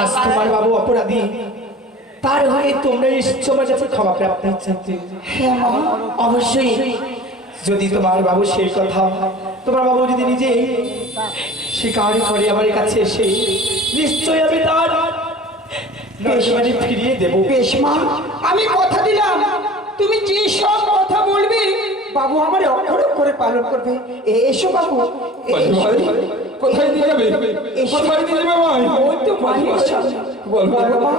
আজ তোমার বাবু অপরাধী। তার ঘরে তোমরা এসেছ আমার কাছে ক্ষমা প্রাপ্ত চাইতে অবশ্যই। যদি তোমার বাবু সেই কথা তোমার বাবু যদি নিজে স্বীকার করে আমার কাছে এসে নিশ্চয় আমি তার নরসিংহানি ফিরিয়ে দেব। বেশ মা আমি কথা দিলাম। তুমি যে সব কথা বলবে বাবু আমার অক্ষর করে পালন করবে। এসো বাবু কোথায় নিয়ে যাবে? কোথায় নিয়ে যাবে ভাই? ওই তো মায়ের সামনে। বল, মা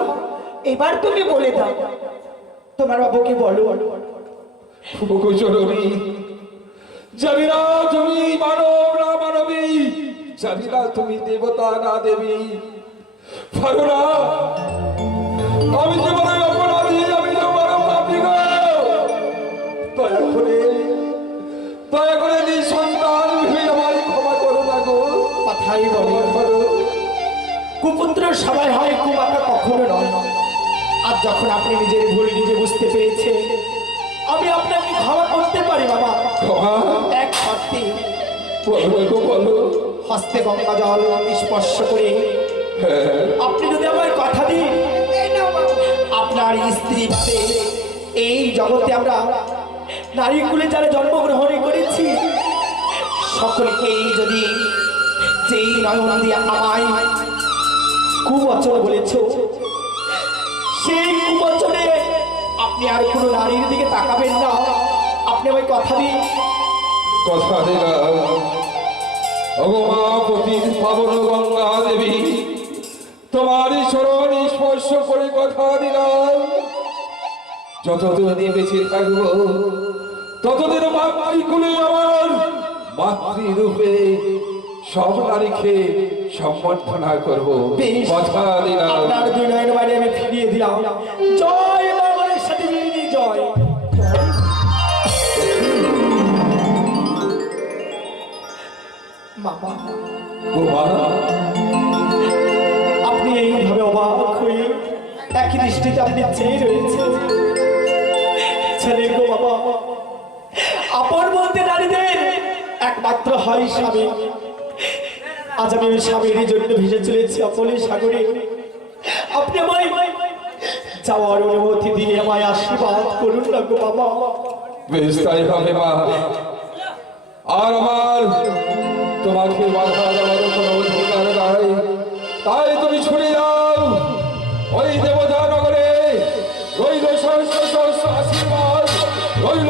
এবার তুমি বলে দাও। তোমার বাবুকে বলো। জরুরি জানি না তুমি মানব না মানবী। জানি না তুমি দেবতা না দেবী। না। আমি জীবনে কুপুত্র সবাই হয় খুব কুমাতা কখনো নয়। আর যখন আপনি নিজের ভুল নিজে বুঝতে পেরেছেন আমি আপনাকে ক্ষমা করতে পারি বাবা। এক বলো। হস্তে গঙ্গা জল স্পর্শ করে হ্যাঁ। আপনি যদি আমায় কথা দিন আপনার স্ত্রী ভাবে এই জগতে আমরা নারী কুলে যারা জন্মগ্রহণ করেছি সকলকেই যদি যেই নয়ন দিয়ে আমায় কুবচন বলেছ? সেই কুবচনে আপনি আর কোনো নারীর দিকে তাকাবেন না। আপনি আমায় কথা দিন। কথা দিলাম। গঙ্গা দেবী, তোমারই চরণ স্পর্শ করে কথা দিলাম। যতদিন বেঁচে থাকব, ততদিন আমার মাতৃরূপে সব নারীকে সম্বর্ধনা করব। কথা দিলাম আপনার নয়ন বাড়ি আমি ফিরিয়ে দিলাম। জয় বাবরের সাথে মিলিয়ে জয়। মামা। আপনি এইভাবে অবাক হয়ে একই দৃষ্টিতে আপনি চেয়ে রয়েছেন। ছেলে গো বাবা আপন বলতে নারীদের একমাত্র হয় স্বামী। আজ আমি স্বামীর জন্য ভেসে চলেছি অপলের সাগরে। আপনি আমায় যাওয়ার অনুমতি দিয়ে আমায় আশীর্বাদ করুন না গো বাবা। বেশ হবে মা আর আমার তোমাকে বাধা দেওয়ার কোনো অধিকার নাই। তাই তুমি ছুটে যাও ওই দেবতা নগরে রইল সহস্র সহস্র আশীর্বাদ, রইল